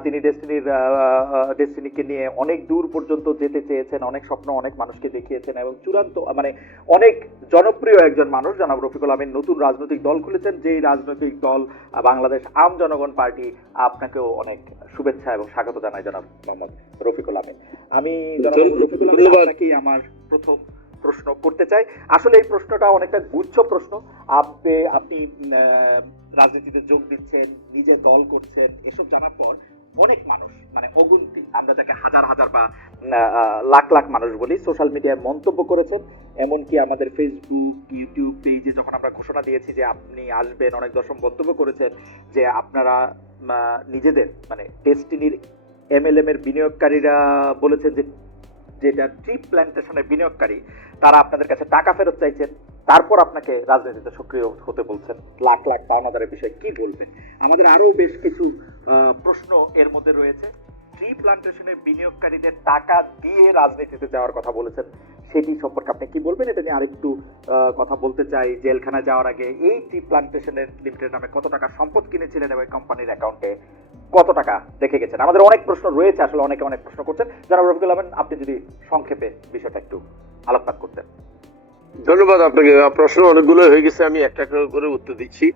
তিনি ডেস্টিনির ডেস্টিনিকে নিয়ে অনেক দূর পর্যন্ত যেতে চেয়েছেন অনেক স্বপ্ন অনেক মানুষকে দেখিয়েছেন এবং চূড়ান্ত মানে অনেক জনপ্রিয় একজন মানুষ জনাব রফিকুল আমিন নতুন রাজনৈতিক দল খুলেছেন যেই রাজনৈতিক দল বাংলাদেশ আম জনগণ পার্টি আপনাকেও অনেক শুভেচ্ছা এবং স্বাগত জানাই জনাব মোহাম্মদ রফিকুল আমিন। আমি জনাব রফিকুল আমিন আপনাকেই আমার প্রথম প্রশ্ন করতে চাই। আসলে এই প্রশ্নটা অনেকটা গুচ্ছ প্রশ্ন। আপনি আপনি আহ, রাজনীতিতে যোগ দিচ্ছেন নিজে দল করছেন এসব জানার পর অনেক মানুষ মানে অগুন্তি। আমরা যাকে হাজার হাজার বা লাখ লাখ মানুষ বলি সোশ্যাল মিডিয়ায় মন্তব্য করেছেন। এমনকি আমাদের ফেসবুক ইউটিউব পেজে যখন আমরা ঘোষণা দিয়েছি যে আপনি আসবেন, অনেক দশম মন্তব্য করেছেন যে আপনারা নিজেদের মানে ডেস্টিনির এমএলএম এর বিনিয়োগকারীরা বলেছেন যে, যেটা ট্রি প্ল্যান্টেশনের বিনিয়োগকারী, তারা আপনাদের কাছে টাকা ফেরত চাইছেন। তারপর আপনাকে রাজনীতিতে সক্রিয় হতে বলছেন। লাখ লাখ পাওনাদারের বিষয়ে কি বলবেন? আমাদের আরও বেশ কিছু প্রশ্ন এর মধ্যে রয়েছে। ট্রি প্ল্যান্টেশনের বিনিয়োগকারীদের টাকা দিয়ে রাজনীতিতে যাওয়ার কথা বলেছেন। সেটি সম্পর্কে আপনি কি বলবেন? এটা নিয়ে আরেকটু কথা বলতে চাই। জেলখানায় যাওয়ার আগে এই ট্রি প্ল্যান্টেশনের লিমিটেড নামে কত টাকা সম্পদ কিনেছিলেন এবং কোম্পানির অ্যাকাউন্টে কত টাকা রেখে গেছেন? আমাদের অনেক প্রশ্ন রয়েছে, আসলে অনেকে অনেক প্রশ্ন করছেন। যারা রফিকুল আপনি যদি সংক্ষেপে বিষয়টা একটু আলোকপাত করতেন। ধন্যবাদ আপনাকে। প্রশ্ন অনেকগুলো হয়ে গেছে, আমি একটা করে উত্তর দিচ্ছি।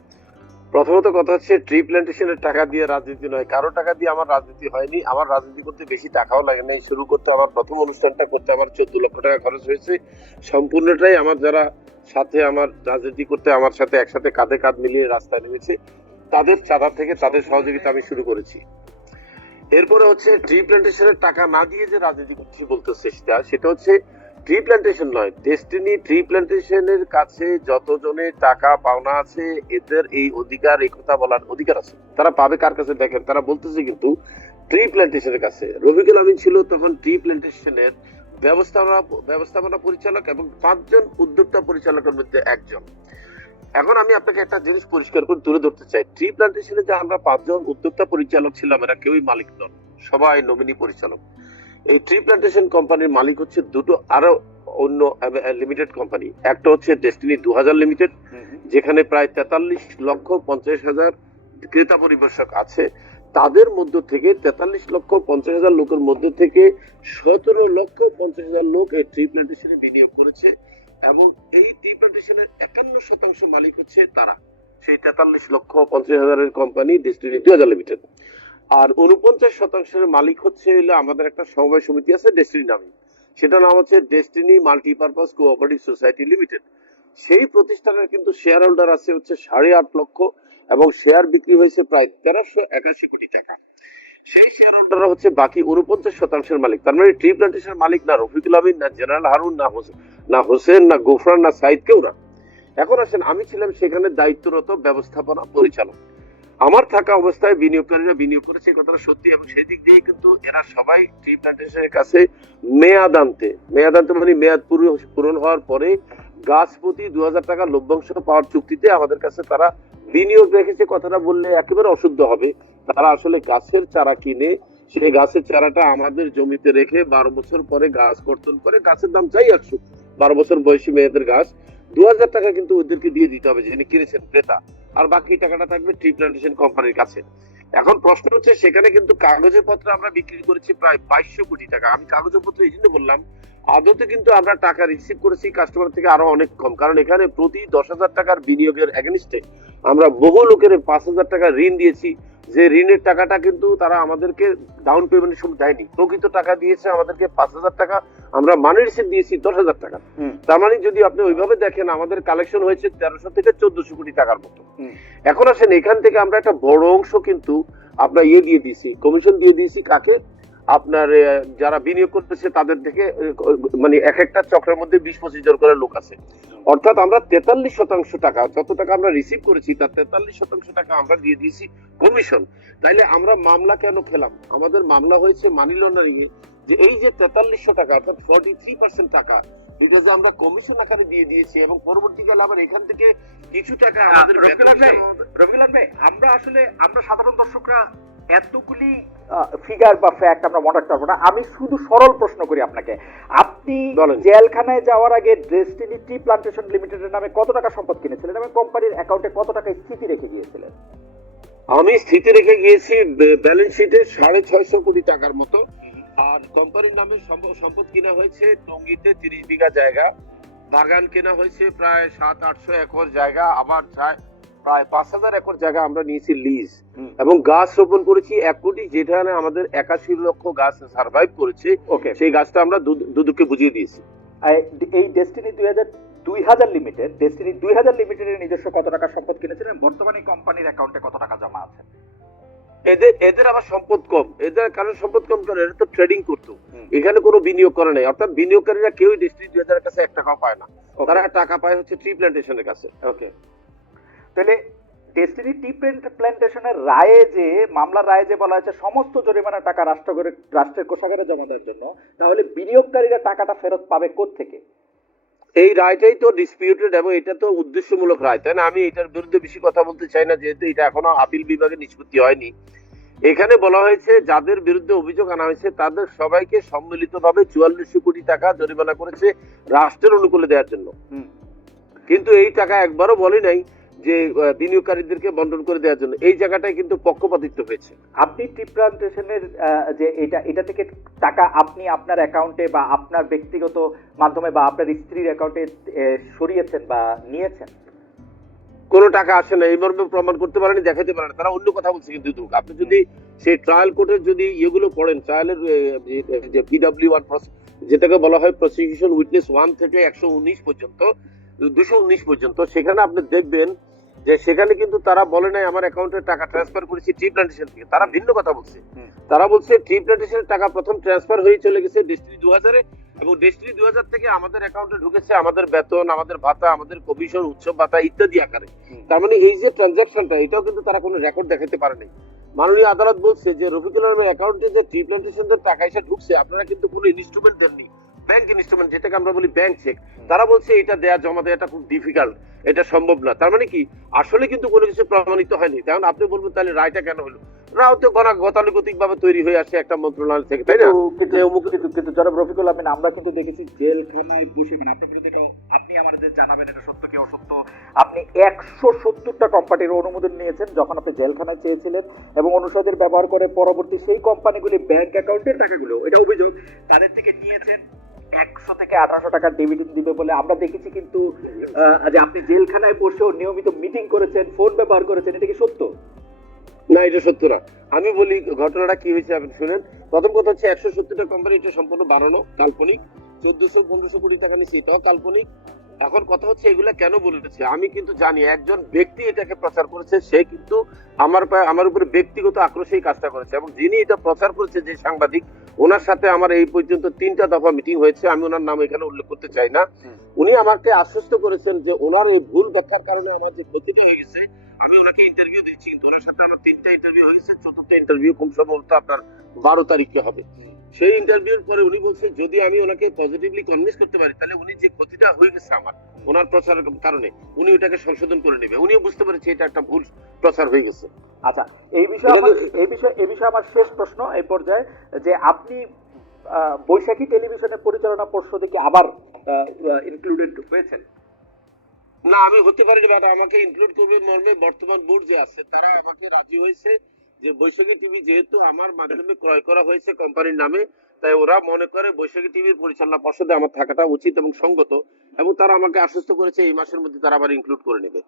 প্রথমত কথা হচ্ছে ট্রি প্ল্যান্টেশনের টাকা দিয়ে রাজনীতি নয়। কারও টাকা দিয়ে আমার রাজনীতি হয়নি। আমার রাজনীতি করতে বেশি টাকাও লাগে নাই। শুরু করতে আমার প্রথম অনুষ্ঠানটা করতে আমার চোদ্দ লক্ষ টাকা খরচ হয়েছে। সম্পূর্ণটাই আমার যারা সাথে আমার রাজনীতি করতে, আমার সাথে একসাথে কাঁধে কাঁধ মিলিয়ে রাস্তায় নেমেছে, তাদের চাঁদা থেকে তাদের সহযোগিতা আমি শুরু করেছি। এরপরে হচ্ছে ট্রি প্ল্যান্টেশনের টাকা না দিয়ে যে রাজনীতি করছি বলতেছে সেটা সেটা হচ্ছে ট্রি প্ল্যান্টেশন নয় ডেস্টিনি ট্রি প্ল্যান্টেশনের কাছে যতজনের টাকা পাওনা আছে, এদের এই অধিকার, এই কথা বলার অধিকার আছে। তারা পাবে কার কাছে দেখেন, তারা বলতেছে কিন্তু ট্রি প্ল্যান্টেশনের কাছে। রফিকুল আমিন ছিল তখন ট্রি প্ল্যান্টেশনের ব্যবস্থাপনা ব্যবস্থাপনা পরিচালক এবং পাঁচজন উদ্যোক্তা পরিচালকের মধ্যে একজন। এখন আমি আপনাকে একটা জিনিস পরিষ্কার করে তুলে ধরতে চাই। ট্রি প্ল্যান্টেশনে যে আমরা পাঁচজন উদ্যোক্তা পরিচালক ছিলাম, এরা কেউই মালিক নন, সবাই নমিনি পরিচালক। এই ট্রি প্ল্যান্টেশন কোম্পানির মালিক হচ্ছে দুটো আরও অন্য লিমিটেড কোম্পানি একটা হচ্ছে ডেস্টিনি দু হাজার লিমিটেড যেখানে প্রায় তেতাল্লিশ লক্ষ পঞ্চাশ হাজার ক্রেতা পরিবেশক আছে। তাদের মধ্য থেকে তেতাল্লিশ লক্ষ পঞ্চাশ হাজার লোকের মধ্য থেকে সতেরো লক্ষ পঞ্চাশ হাজার লোক এই ট্রি প্ল্যান্টেশনে বিনিয়োগ করেছে এবং এই টি প্ল্যান্টেশনের একান্ন শতাংশ মালিক হচ্ছে তারা। সেই তেতাল্লিশ লক্ষ পঞ্চাশ হাজারের কোম্পানি ডেস্টিনি দু হাজার লিমিটেড আর উনপঞ্চাশ শতাংশের মালিক হচ্ছে হলো আমাদের একটা সমবায় সমিতি আছে ডেস্টিনি নামে। সেটা নাম হচ্ছে Destiny multipurpose cooperative society limited সেই প্রতিষ্ঠানের কিন্তু শেয়ার হোল্ডার আছে হচ্ছে সাড়ে আট লক্ষ এবং শেয়ার বিক্রি হয়েছে প্রায় তেরোশো একাশি কোটি টাকা। সেই শেয়ার হোল্ডাররা হচ্ছে বাকি উনপঞ্চাশ শতাংশের মালিক। তার মানে ট্রি প্ল্যান্টেশনের মালিক না রফিকুল আমিন, না জেনারেল হারুন, না হোসেন না হোসেন, না গোফরান, না সাইদ, কেউ না। এখন আসেন, আমি ছিলাম সেখানে দায়িত্বরত ব্যবস্থাপনা পরিচালক। আমার থাকা অবস্থায় বিনিয়োগকারীরা বিনিয়োগ করেছে কথাটা সত্যি এবং সেই দিক দিয়ে কিন্তু এরা সবাই ট্রি প্ল্যান্টেশনের কাছে মেয়াদ আনতে। মেয়াদ আনতে মানে মেয়াদ পূরণ হওয়ার পরে গাছ প্রতি দু হাজার টাকা লভ্যাংশ পাওয়ার চুক্তিতে আমাদের কাছে তারা বিনিয়োগ রেখেছে, কথাটা বললে একেবারে অশুদ্ধ হবে। তারা আসলে গাছের চারা কিনে, সেই গাছের চারাটা আমাদের জমিতে রেখে বারো বছর পরে গাছ কর্তন করে গাছের দাম চাই একশো। বারো বছর বয়সী মেয়েদের গাছ। দু হাজার টাকা কিন্তু ওদেরকে দিয়ে দিতে হবে, যিনি কিনেছেন, ক্রেতা। আর বাকি টাকাটা থাকবে ট্রি প্লান্টেশন কোম্পানির কাছে। এখন প্রশ্ন হচ্ছে, সেখানে কিন্তু কাগজের পত্র আমরা বিক্রি করেছি প্রায় বাইশশো কোটি টাকা। আমি কাগজের পত্র এই জন্য বললাম, আদতে কিন্তু আমরা টাকা রিসিভ করেছি কাস্টমার থেকে আরও অনেক কম। কারণ এখানে প্রতি দশ হাজার টাকার বিনিয়োগের এগেনস্টে আমরা বহু লোকের পাঁচ হাজার টাকা ঋণ দিয়েছি। যে ঋণের টাকাটা কিন্তু তারা আমাদেরকে ডাউন পেমেন্টের সময় দেয়নি। প্রকৃত টাকা দিয়েছে আমাদেরকে পাঁচ হাজার টাকা আমরা মানি রিসিভ দিয়েছি দশ হাজার টাকা। তার মানে যদি আপনি ওইভাবে দেখেন আমাদের কালেকশন হয়েছে তেরোশো থেকে চোদ্দশো কোটি টাকার মতো। এখন আসেন এখান থেকে আমরা একটা বড় অংশ কিন্তু আপনার ইয়ে দিয়ে দিয়েছি কমিশন দিয়ে দিয়েছি কাকে? আপনার যারা বিনিয়োগ করতেছে তাদের থেকে মানে এক একটা চক্রের মধ্যে বিশ পঁচিশ জন করে লোক আছে। অর্থাৎ আমরা তেতাল্লিশ শতাংশ টাকা যত টাকা আমরা রিসিভ করেছি তার তেতাল্লিশ শতাংশ টাকা আমরা দিয়ে দিয়েছি কমিশন তাইলে আমরা মামলা কেন খেলাম? আমাদের মামলা হয়েছে মানি লন্ডারিং এ যে এই যে তেতাল্লিশশো টাকা অর্থাৎ ফর্টি থ্রি পার্সেন্ট টাকা এটা যে আমরা কমিশন আকারে দিয়ে দিয়েছি এবং পরবর্তীকালে আবার এখান থেকে কিছু টাকা আমাদের ভাই, আমরা আসলে আমরা সাধারণ দর্শকরা এতগুলি ফিগার বা ফ্যাক্ট আমরা মনে রাখতে পারব না। আমি শুধু সরল প্রশ্ন করি আপনাকে। আপনি জেলখানায় যাওয়ার আগে ডেস্টিনি টি প্লান্টেশন লিমিটেডের নামে কত টাকা সম্পদ কিনেছিলেন এবং কোম্পানির অ্যাকাউন্টে কত টাকা স্থিতি রেখে গিয়েছিলেন? আমি স্থিতি রেখে গিয়েছি ব্যালেন্স শিটে সাড়ে ছয়শো কোটি টাকার মতো। আর কোম্পানির নামে সম্প- সম্পদ কিনা হয়েছে টঙ্গিতে তিরিশ বিঘা জায়গা। বাগান কেনা হয়েছে প্রায় সাত আটশো একর জায়গা। আবার প্রায় পাঁচ হাজার একর জায়গা আমরা নিয়েছি লিজ এবং গাছ রোপণ করেছি এক কোটি যেখানে আমাদের একাশি লক্ষ গাছ সার্ভাইভ করেছে। ওকে সেই গাছটা আমরা দু- দুদুকে বুঝিয়ে দিয়েছি। এই ডেস্টিনি দুই হাজার দুই হাজার লিমিটেড ডেস্টিনি দুই হাজার লিমিটেডের নিজস্ব কত টাকা সম্পদ কিনেছিলেন বর্তমানে কোম্পানির অ্যাকাউন্টে কত টাকা জমা আছে? এদের এদের আবার সম্পদ কম। এদের কারণ সম্পদ কম করে এরা তো ট্রেডিং করতো। এখানে কোনো বিনিয়োগ করে নাই। অর্থাৎ বিনিয়োগকারীরা কেউই ডিস্ট্রিক্ট দুই হাজারের কাছে এক টাকাও পায় না. তারা টাকা পায় হচ্ছে ট্রি প্ল্যান্টেশনের কাছে। ওকে তাহলে ডেস্টিনি টি প্ল্যান্টেশনের রায়ে যে মামলার রায়ে যে বলা হয়েছে সমস্ত জরিমানা টাকা রাষ্ট্র রাষ্ট্রের কোষাগারে জমা দেওয়ার জন্য তাহলে বিনিয়োগকারীরা টাকাটা ফেরত পাবে থেকে এই রায়টাই তো ডিসপিউটেড এবং এটা তো উদ্দেশ্যমূলক রায় তাই না? আমি এটার বিরুদ্ধে বেশি কথা বলতে চাই না যেহেতু এটা এখনও আপিল বিভাগে নিষ্পত্তি হয়নি। এখানে বলা হয়েছে যাদের বিরুদ্ধে অভিযোগ আনা হয়েছে তাদের সবাইকে সম্মিলিতভাবে চুয়াল্লিশশো কোটি টাকা জরিমানা করেছে রাষ্ট্রের অনুকূলে দেওয়ার জন্য। কিন্তু এই টাকা একবারও বলে নাই যে বিনিয়োগকারীদেরকে বন্টন করে দেওয়ার জন্য। এই জায়গাটায় কিন্তু পক্ষপাতিত্ব হয়েছে। আপনি টি প্ল্যান্টেশনের যে এটা এটা থেকে টাকা আপনি আপনার অ্যাকাউন্টে বা আপনার ব্যক্তিগত মাধ্যমে বা আপনার স্ত্রীর অ্যাকাউন্টে সরিয়েছেন বা নিয়েছেন? কোনো টাকা আসে না। এই মর্মে প্রমাণ করতে পারেনি দেখাতে পারে না তারা অন্য কথা বলছে কিন্তু। আপনি যদি সেই ট্রায়াল কোর্টের যদি ইয়েগুলো পড়েন ট্রায়ালের যে পিডব্লিউ ওয়ান যেটাকে বলা হয় প্রসিকিউশন উইটনেস ওয়ান থেকে একশো উনিশ পর্যন্ত দুশো উনিশ পর্যন্ত সেখানে আপনি দেখবেন যে সেখানে কিন্তু তারা বলে নাই আমার অ্যাকাউন্টে টাকা ট্রান্সফার করেছি ট্রি প্ল্যান্টেশন থেকে। তারা ভিন্ন কথা বলছে। তারা বলছে ট্রি প্ল্যান্টেশনের টাকা প্রথম ট্রান্সফার হয়ে চলে গেছে ডেস্টিনি দু হাজারে এবং ডেস্টিনি দু হাজার থেকে আমাদের অ্যাকাউন্টে ঢুকেছে আমাদের বেতন আমাদের ভাতা আমাদের কমিশন উৎসব ভাতা ইত্যাদি আকারে। তার মানে এই যে ট্রানজাকশনটা এটাও কিন্তু তারা কোনো রেকর্ড দেখাতে পারেনি মাননীয় আদালত বলছে যে রফিকুল আলমের অ্যাকাউন্টে যে ট্রি প্ল্যান্টেশনের টাকা এসে ঢুকছে আপনারা কিন্তু কোনো ইনস্ট্রুমেন্ট দেননি। ব্যাংক ইনস্ট্রুমেন্ট যেটাকে আমরা বলি ব্যাংক চেক তারা বলছে এটা দেয়া, জমা দেওয়াটা খুব ডিফিকাল্ট এটা সম্ভব না। তার মানে কি? আসলে কিন্তু কোনো কিছু প্রমাণিত হয়নি। কারণ আপনি বলবেন, তাহলে রায়টা কেন হলো? রাও তো গতানুগতিক ভাবে তৈরি হয়ে আসে একটা মন্ত্রণালয় থেকে, তাই না? কিন্তু কিন্তু রফিকুল আমিন, আমরা কিন্তু দেখেছি বসে মানে বিরুদ্ধে এটা আপনি আমাদের জানাবেন এটা সত্য কি অসত্য? আপনি একশো সত্তরটা কোম্পানির অনুমোদন নিয়েছেন যখন আপনি জেলখানায় চেয়েছিলেন এবং অনুষদের ব্যবহার করে পরবর্তী সেই কোম্পানিগুলি ব্যাংক অ্যাকাউন্টের টাকাগুলো, এটা অভিযোগ, তাদের থেকে নিয়েছেন। একশো থেকে আঠারোশো টাকা ডিভিডেন্ড দিবে বলে আমরা দেখেছি কিন্তু যে আপনি জেলখানায় বসেও নিয়মিত মিটিং করেছেন ফোন ব্যবহার করেছেন, এটা কি সত্য? না, এটা সত্য না। আমি বলি, ঘটনাটা কি হয়েছে আপনি শুনেন। প্রথম কথা হচ্ছে একশো সত্তরটা কোম্পানি এটা সম্পূর্ণ বানানো, কাল্পনিক। চোদ্দশো, পনেরোশো কোটি টাকা নিচ্ছে এটাও কাল্পনিক। এখন কথা হচ্ছে এগুলা কেন বলেছে? আমি কিন্তু জানি, একজন ব্যক্তি এটাকে প্রচার করেছে, সে কিন্তু আমার আমার উপরে ব্যক্তিগত আক্রোশে এই কাজটা করেছে। এবং যিনি এটা প্রচার করেছে, যে সাংবাদিক ওনার সাথে আমার এই পর্যন্ত তিনটা দফা মিটিং হয়েছে আমি ওনার নাম এখানে উল্লেখ করতে চাই না। উনি আমাকে আশ্বস্ত করেছেন যে ওনার এই ভুল ব্যাখ্যার কারণে আমার যে ক্ষতিটা হয়ে গেছে আমি ওনাকে ইন্টারভিউ দিচ্ছি কিন্তু ওনার সাথে আমার তিনটা ইন্টারভিউ হয়েছে চতুর্থ ইন্টারভিউ খুব সম্ভবত আপনার বারো তারিখে হবে। সেই ইন্টারভিউর পরে উনি বলছেন যদি আমি ওনাকে পজিটিভলি কনভিন্স করতে পারি তাহলে উনি যে ক্ষতিটা হয়ে গেছে আমার ওনার প্রচারের কারণে উনি ওটাকে সংশোধন করে নেবে। উনিও বুঝতে পেরেছে এটা একটা ভুল প্রচার হয়ে গেছে। আচ্ছা এই বিষয়ে এই বিষয়ে এই বিষয়ে আমার শেষ প্রশ্ন এই পর্যায়ে যে আপনি বৈশাখী টেলিভিশনের পরিচালনা পর্ষদে কি আবার ইনক্লুডেড হয়েছেন? না আমি হতে পারি বাট আমাকে ইনক্লুড করবে মর্মে বর্তমান বোর্ড যে আছে তারা আমাকে রাজি হয়েছে। যে বৈশাখী টিভি যেহেতু আমার মাধ্যমে ক্রয় করা হয়েছে কোম্পানির নামে, তাই ওরা মনে করে বৈশাখী টিভির পরিচালনা পর্ষদে আমার থাকাটা উচিত এবং সঙ্গত এবং তারা আমাকে আশ্বস্ত করেছে এই মাসের মধ্যে তারা আবার ইনক্লুড করে নেবে।